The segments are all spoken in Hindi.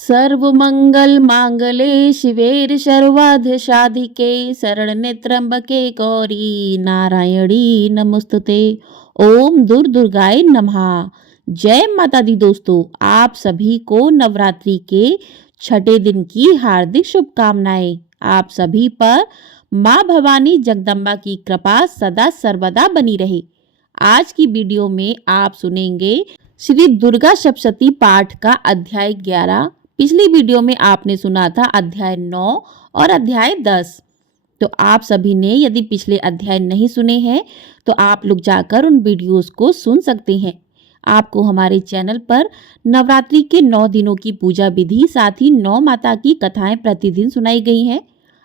सर्वमंगल मांगले शिवेर सर्वाध साधिके शरण्ये त्र्यंबके गौरी नारायणी नमस्तुते। ओम दुर्गाय नमः। जय माता दी। दोस्तों, आप सभी को नवरात्रि के छठे दिन की हार्दिक शुभकामनाएं। आप सभी पर माँ भवानी जगदम्बा की कृपा सदा सर्वदा बनी रहे। आज की वीडियो में आप सुनेंगे श्री दुर्गा सप्तशती पाठ का अध्याय 11। पिछली वीडियो में आपने सुना था अध्याय 9 और अध्याय 10। तो आप सभी ने यदि पिछले अध्याय नहीं सुने हैं तो आप लोग जाकर उन वीडियोस को सुन सकते हैं। आपको हमारे चैनल पर नवरात्रि के 9 दिनों की पूजा विधि साथ ही 9 माता की कथाएं प्रतिदिन सुनाई गई हैं।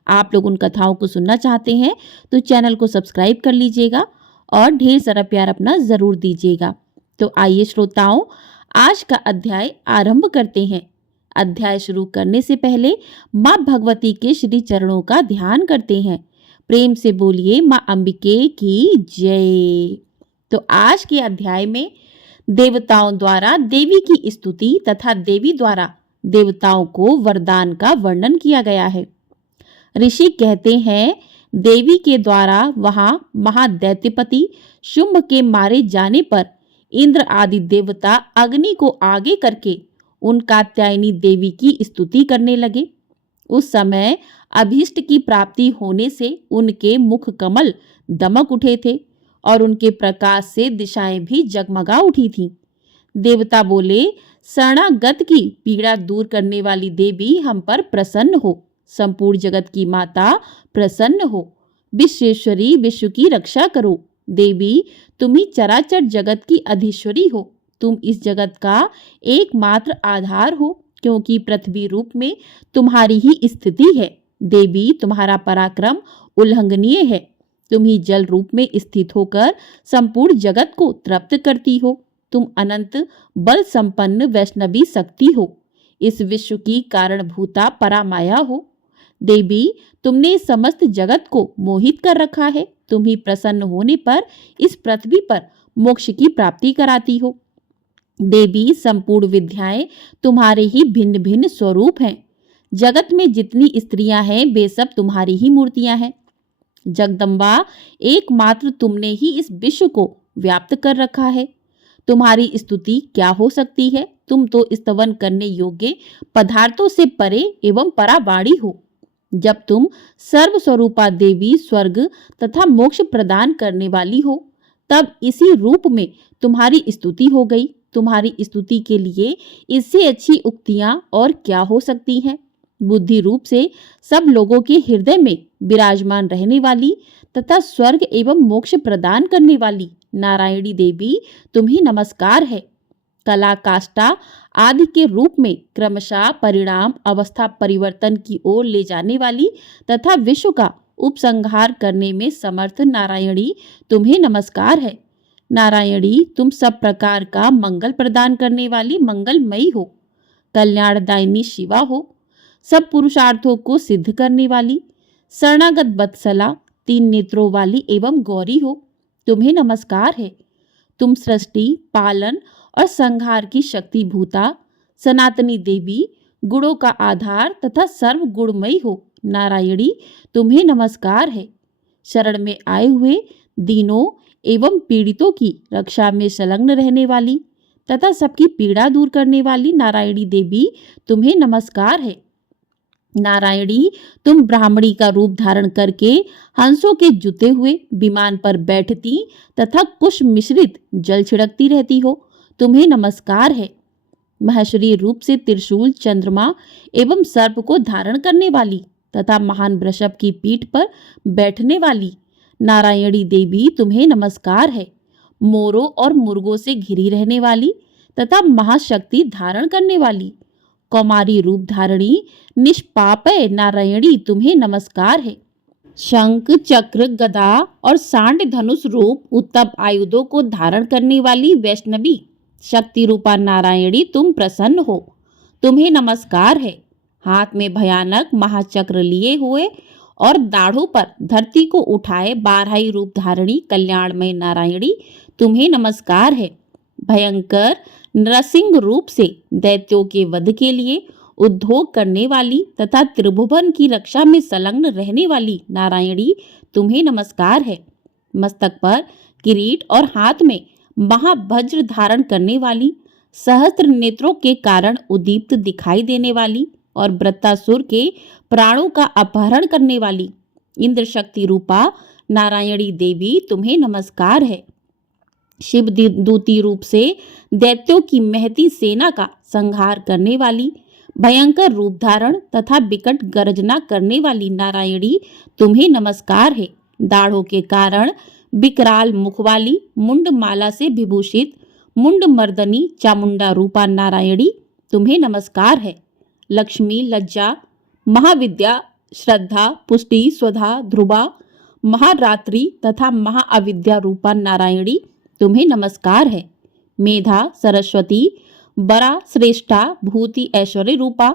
आप लोग उन कथाओं को सुनना चाहते हैं तो चैनल को सब्सक्राइब कर लीजिएगा और ढेर सारा प्यार अपना जरूर दीजिएगा। तो आइए श्रोताओं, आज का अध्याय आरंभ करते हैं। अध्याय शुरू करने से पहले माँ भगवती के श्री चरणों का ध्यान करते हैं। प्रेम से बोलिए माँ अंबिके की जय। तो आज के अध्याय में देवताओं द्वारा देवी की स्तुति तथा देवी द्वारा देवताओं को वरदान का वर्णन किया गया है। ऋषि कहते हैं, देवी के द्वारा वहां महादैत्यपति शुंभ के मारे जाने पर इंद्र आदि देवता अग्नि को आगे करके उन कात्यायनी देवी की स्तुति करने लगे। उस समय अभीष्ट की प्राप्ति होने से उनके मुख कमल दमक उठे थे और उनके प्रकाश से दिशाएं भी जगमगा उठी थीं। देवता बोले, शरणागत की पीड़ा दूर करने वाली देवी हम पर प्रसन्न हो। संपूर्ण जगत की माता प्रसन्न हो। विश्वेश्वरी विश्व की रक्षा करो। देवी, तुम ही चराचर जगत की अधीश्वरी हो। तुम इस जगत का एकमात्र आधार हो, क्योंकि पृथ्वी रूप में तुम्हारी ही स्थिति है। देवी, तुम्हारा पराक्रम उल्लंघनीय है। तुम ही जल रूप में स्थित होकर संपूर्ण जगत को तृप्त करती हो। तुम अनंत बल संपन्न वैष्णवी शक्ति हो। इस विश्व की कारणभूता परामाया हो। देवी, तुमने समस्त जगत को मोहित कर रखा है। तुम ही प्रसन्न होने पर इस पृथ्वी पर मोक्ष की प्राप्ति कराती हो। देवी, संपूर्ण विद्याएं तुम्हारे ही भिन्न भिन्न स्वरूप हैं। जगत में जितनी स्त्रियां हैं वे सब तुम्हारी ही मूर्तियां हैं। जगदम्बा, एकमात्र तुमने ही इस विश्व को व्याप्त कर रखा है। तुम्हारी स्तुति क्या हो सकती है। तुम तो स्तवन करने योग्य पदार्थों से परे एवं परावाणी हो। जब तुम सर्वस्वरूपा देवी स्वर्ग तथा मोक्ष प्रदान करने वाली हो, तब इसी रूप में तुम्हारी स्तुति हो गई। तुम्हारी स्तुति के लिए इससे अच्छी उक्तियां और क्या हो सकती हैं। बुद्धि रूप से सब लोगों के हृदय में विराजमान रहने वाली तथा स्वर्ग एवं मोक्ष प्रदान करने वाली नारायणी देवी, तुम्हें नमस्कार है। कला काष्ठा आदि के रूप में क्रमशः परिणाम अवस्था परिवर्तन की ओर ले जाने वाली तथा विश्व का उपसंहार करने में समर्थ नारायणी, तुम्हें नमस्कार है। नारायणी, तुम सब प्रकार का मंगल प्रदान करने वाली मंगलमयी हो। कल्याणदायिनी शिवा हो। सब पुरुषार्थों को सिद्ध करने वाली शरणागत वत्सला, 3 नेत्रों वाली एवं गौरी हो। तुम्हें नमस्कार है। तुम सृष्टि पालन और संहार की शक्ति भूता सनातनी देवी, गुणों का आधार तथा सर्व गुणमयी हो। नारायणी, तुम्हें नमस्कार है। शरण में आए हुए दीनों एवं पीड़ितों की रक्षा में संलग्न रहने वाली तथा सबकी पीड़ा दूर करने वाली नारायणी देवी, तुम्हें नमस्कार है। नारायणी, तुम ब्राह्मणी का रूप धारण करके हंसों के जुते हुए विमान पर बैठती तथा कुश मिश्रित जल छिड़कती रहती हो। तुम्हें नमस्कार है। महेश्वरी रूप से त्रिशूल, चंद्रमा एवं सर्प को धारण करने वाली तथा महान वृषभ की पीठ पर बैठने वाली नारायणी देवी, तुम्हें नमस्कार है। मोरों और मुर्गों से घिरी रहने वाली तथा महाशक्ति धारण करने वाली कौमारी रूप धारणी निष्पापय नारायणी, तुम्हें नमस्कार है। शंख चक्र गदा और सांड धनुष रूप उत्तम आयुधों को धारण करने वाली वैष्णवी शक्ति रूपा नारायणी, तुम प्रसन्न हो। तुम्हें नमस्कार है। हाथ में भयानक महाचक्र लिए हुए और दाढ़ों पर धरती को उठाए बारहाई रूप धारणी कल्याणमय नारायणी, तुम्हें नमस्कार है। भयंकर नरसिंह रूप से दैत्यों के वध के लिए उद्योग करने वाली तथा त्रिभुवन की रक्षा में संलग्न रहने वाली नारायणी तुम्हें नमस्कार है। मस्तक पर किरीट और हाथ में महावज्र धारण करने वाली, सहस्त्र नेत्रों के कारण उद्दीप्त दिखाई देने वाली और वृत्तासुर के प्राणों का अपहरण करने वाली इंद्र शक्ति रूपा नारायणी देवी तुम्हें नमस्कार है। शिव दूती रूप से दैत्यों की महती सेना का संहार करने वाली, भयंकर रूप धारण तथा विकट गर्जना करने वाली नारायणी तुम्हें नमस्कार है। दाढ़ों के कारण विकराल मुख वाली, मुंड माला से विभूषित मुंड मर्दनी चामुंडा रूपा नारायणी तुम्हें नमस्कार है। लक्ष्मी, लज्जा, महाविद्या, श्रद्धा, पुष्टि, स्वधा, ध्रुवा, महारात्रि तथा महाअविद्या रूपा नारायणी तुम्हें नमस्कार है। मेधा, सरस्वती, बरा, श्रेष्ठा, भूति, ऐश्वर्य रूपा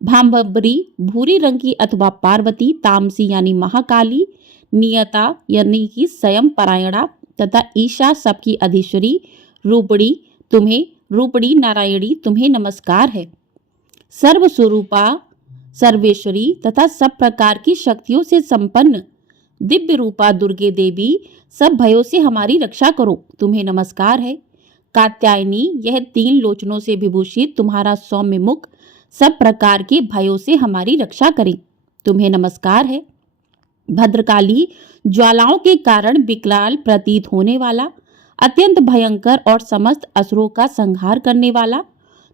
भांभरी, भूरी रंग की अथवा पार्वती, तामसी यानी महाकाली, नियता यानी कि स्वयं परायणा तथा ईशा सबकी अधीश्वरी रूपड़ी नारायणी तुम्हें नमस्कार है। सर्वस्वरूपा, सर्वेश्वरी तथा सब प्रकार की शक्तियों से संपन्न दिव्य रूपा दुर्गे देवी, सब भयों से हमारी रक्षा करो, तुम्हें नमस्कार है। कात्यायनी, यह 3 लोचनों से विभूषित तुम्हारा सौम्य मुख सब प्रकार के भयों से हमारी रक्षा करे, तुम्हें नमस्कार है। भद्रकाली, ज्वालाओं के कारण विकराल प्रतीत होने वाला, अत्यंत भयंकर और समस्त असुरों का संहार करने वाला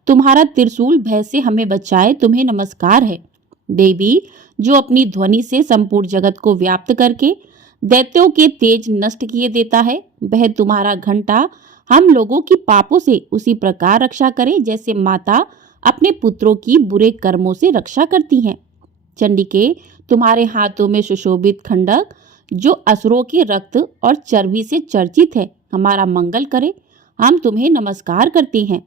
तुम्हारा त्रिशूल भय से हमें बचाए, तुम्हें नमस्कार है। देवी, जो अपनी ध्वनि से संपूर्ण जगत को व्याप्त करके दैत्यों के तेज नष्ट किए देता है, वह तुम्हारा घंटा हम लोगों की पापों से उसी प्रकार रक्षा करे जैसे माता अपने पुत्रों की बुरे कर्मों से रक्षा करती हैं। चंडिके, तुम्हारे हाथों में सुशोभित खंडक जो असुरों के रक्त और चर्बी से चर्चित है, हमारा मंगल करे, हम तुम्हें नमस्कार करते हैं।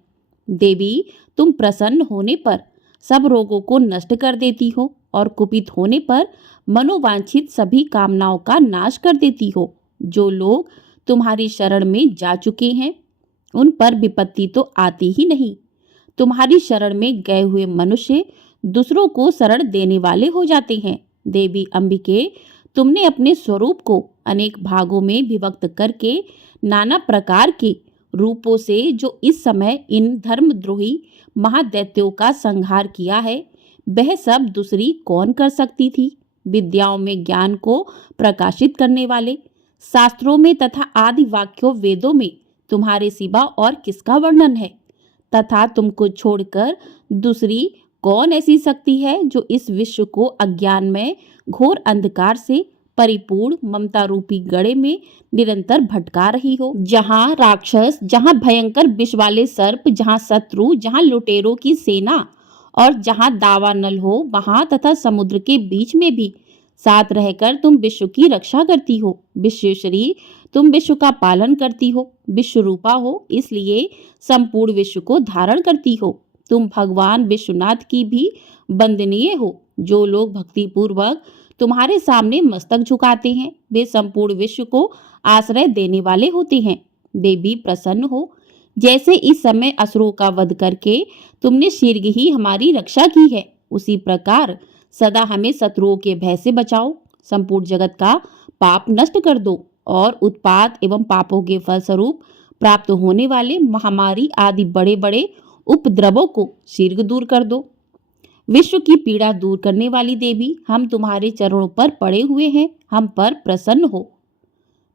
देवी, तुम प्रसन्न होने पर सब रोगों को नष्ट कर देती हो और कुपित होने पर मनोवांछित सभी कामनाओं का नाश कर देती हो। जो लोग तुम्हारी शरण में जा चुके हैं उन पर विपत्ति तो आती ही नहीं। तुम्हारी शरण में गए हुए मनुष्य दूसरों को शरण देने वाले हो जाते हैं। देवी अंबिके, तुमने अपने स्वरूप को अनेक भागों में विभक्त करके नाना प्रकार के रूपों से जो इस समय इन धर्मद्रोही महादैत्यों का संहार किया है, वह सब दूसरी कौन कर सकती थी। विद्याओं में ज्ञान को प्रकाशित करने वाले, शास्त्रों में तथा आदि वाक्यों वेदों में तुम्हारे सिवा और किसका वर्णन है, तथा तुमको छोड़कर दूसरी कौन ऐसी शक्ति है जो इस विश्व को अज्ञान में घोर अंधकार से परिपूर्ण ममता रूपी गड़े में निरंतर भटका रही हो। जहाँ राक्षस, जहाँ भयंकर विष वाले सर्प, जहाँ शत्रु, जहाँ लुटेरों की सेना और जहाँ दावानल हो, वहाँ तथा समुद्र के बीच में भी साथ रहकर तुम विश्व की रक्षा करती हो। विश्वेश्वरी, तुम विश्व का पालन करती हो, विश्व रूपा हो, इसलिए संपूर्ण विश्व को धारण करती हो। तुम भगवान विश्वनाथ की भी वंदनीय हो। जो लोग भक्ति पूर्वक तुम्हारे सामने मस्तक झुकाते हैं, वे संपूर्ण विश्व को आश्रय देने वाले होते हैं। देवी, प्रसन्न हो। जैसे इस समय असुरों का वध करके तुमने शीघ्र ही हमारी रक्षा की है, उसी प्रकार सदा हमें शत्रुओं के भय से बचाओ। संपूर्ण जगत का पाप नष्ट कर दो और उत्पात एवं पापों के फलस्वरूप प्राप्त होने वाले महामारी आदि बड़े बड़े उपद्रवों को शीघ्र दूर कर दो। विश्व की पीड़ा दूर करने वाली देवी, हम तुम्हारे चरणों पर पड़े हुए हैं, हम पर प्रसन्न हो।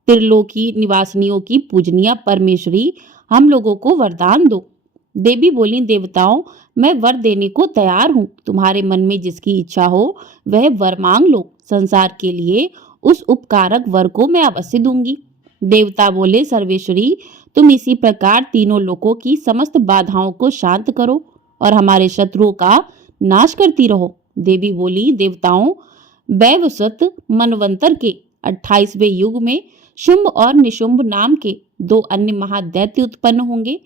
त्रिलोकी निवासिनियों की पूजनीय परमेश्वरी, हम लोगों को वरदान दो। देवी बोली, देवताओं, मैं वर देने को तैयार हूँ। तुम्हारे मन में जिसकी इच्छा हो वह वर मांग लो। संसार के लिए उस उपकारक वर को मैं अवश्य दूंगी। देवता बोले, सर्वेश्वरी, तुम इसी प्रकार तीनों लोकों की समस्त बाधाओं को शांत करो और हमारे शत्रुओं का नाश करती रहो। देवी बोली, देवताओं, वैवस्वत मनवंतर के 28वें युग में शुंभ और निशुंभ नाम के 2 अन्य महादैत्य उत्पन्न होंगे।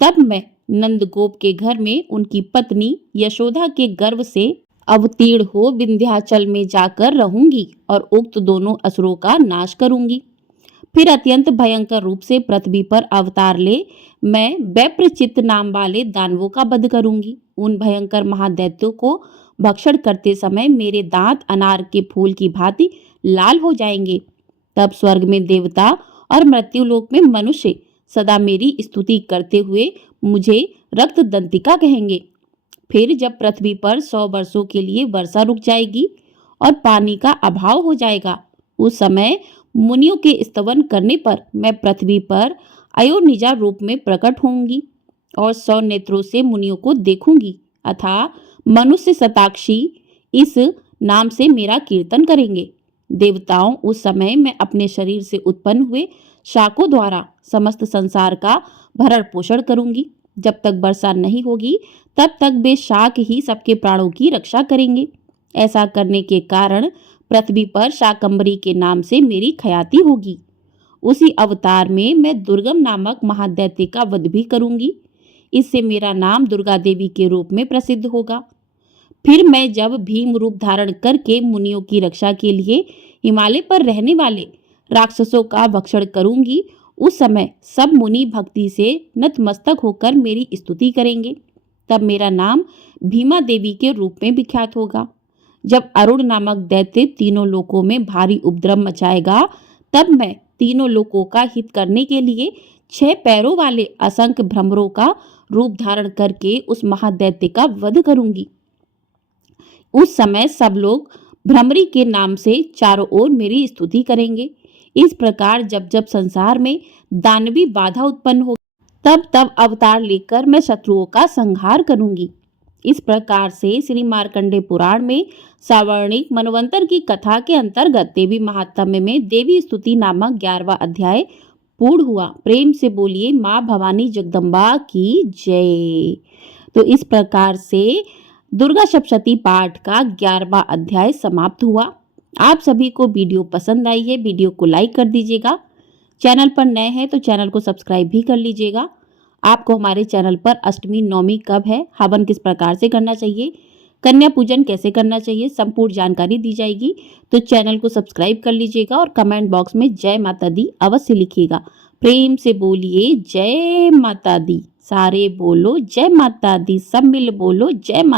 तब मैं नंदगोप के घर में उनकी पत्नी यशोदा के गर्भ से अवतीर्ण हो विंध्याचल में जाकर रहूंगी और उक्त दोनों असुरों का नाश करूंगी। फिर अत्यंत भयंकर रूप से पृथ्वी पर अवतार ले मैं वैप्रचित्त नाम वाले दानवों का वध करूंगी। उन भयंकर महादैत्यों को भक्षण करते समय मेरे दांत अनार के फूल की भांति लाल हो जाएंगे। तब स्वर्ग में देवता और मृत्युलोक में मनुष्य सदा मेरी स्तुति करते हुए मुझे रक्त दंतिका कहेंगे। फिर जब पृथ्वी पर 100 वर्षों के लिए वर्षा रुक जाएगी और पानी का अभाव हो जाएगा, उस समय मुनियों के स्तवन करने पर मैं पृथ्वी पर अयोनिजा रूप में प्रकट होंगी और 100 नेत्रों से मुनियों को देखूंगी, अथा मनुष्य शताक्षी इस नाम से मेरा कीर्तन करेंगे। देवताओं, उस समय मैं अपने शरीर से उत्पन्न हुए शाकों द्वारा समस्त संसार का भरण पोषण करूंगी। जब तक वर्षा नहीं होगी तब तक वे शाक ही सबके प्राणों की रक्षा करेंगे। ऐसा करने के कारण पृथ्वी पर शाकंभरी के नाम से मेरी ख्याति होगी। उसी अवतार में मैं दुर्गम नामक महादैत्य का वध भी करूंगी। इससे मेरा नाम दुर्गा देवी के रूप में प्रसिद्ध होगा। फिर मैं जब भीम रूप धारण करके मुनियों की रक्षा के लिए हिमालय पर रहने वाले राक्षसों का भक्षण करूंगी, उस समय सब मुनि भक्ति से नतमस्तक होकर मेरी स्तुति करेंगे। तब मेरा नाम भीमा देवी के रूप में विख्यात होगा। जब अरुण नामक दैत्य तीनों लोकों में भारी उपद्रव मचाएगा, तब मैं तीनों लोकों का हित करने के लिए 6 पैरों वाले असंख्य भ्रमरों का रूप धारण करके उस महादैत्य का वध करूंगी। उस समय सब लोग भ्रमरी के नाम से चारों ओर मेरी स्तुति करेंगे। इस प्रकार जब जब संसार में दानवी बाधा उत्पन्न हो, तब तब अवतार लेकर मैं शत्रुओं का संहार करूंगी। इस प्रकार से श्री मार्कंडेय पुराण में सावर्णिक मनवंतर की कथा के अंतर्गत देवी महात्म्य में देवी स्तुति नामक 11वां अध्याय पूर्ण हुआ। प्रेम से बोलिए माँ भवानी जगदम्बा की जय। तो इस प्रकार से दुर्गा सप्तशती पाठ का 11वां अध्याय समाप्त हुआ। आप सभी को वीडियो पसंद आई है, वीडियो को लाइक कर दीजिएगा। चैनल पर नए हैं तो चैनल को सब्सक्राइब भी कर लीजिएगा। आपको हमारे चैनल पर अष्टमी नवमी कब है, हवन किस प्रकार से करना चाहिए, कन्या पूजन कैसे करना चाहिए, संपूर्ण जानकारी दी जाएगी। तो चैनल को सब्सक्राइब कर लीजिएगा और कमेंट बॉक्स में जय माता दी अवश्य लिखिएगा। प्रेम से बोलिए जय माता दी। सारे बोलो जय माता दी, सब मिल बोलो जय माता।